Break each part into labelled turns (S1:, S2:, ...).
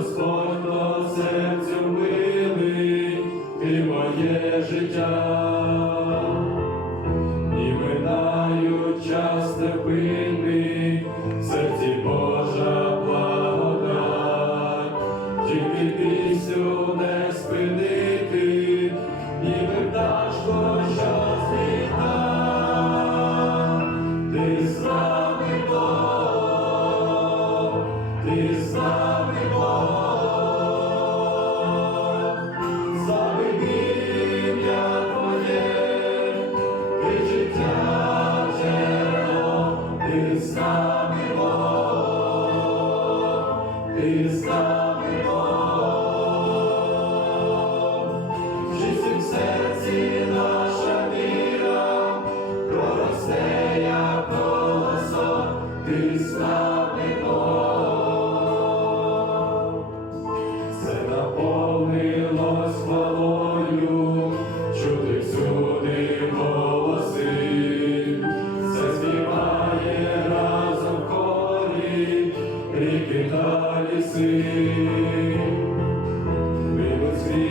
S1: Господь то серцю милий, ти моє життя. ріки та ліси, ми у свій.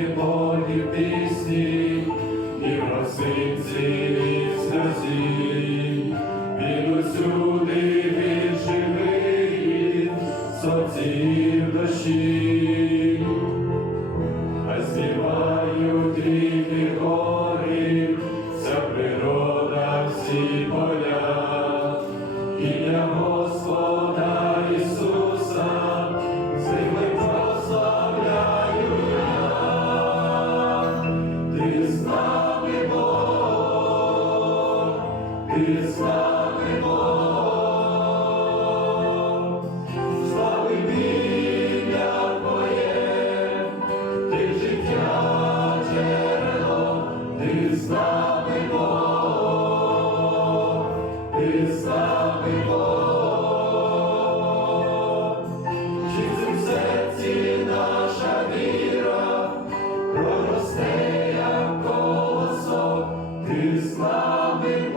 S1: Господа. з нами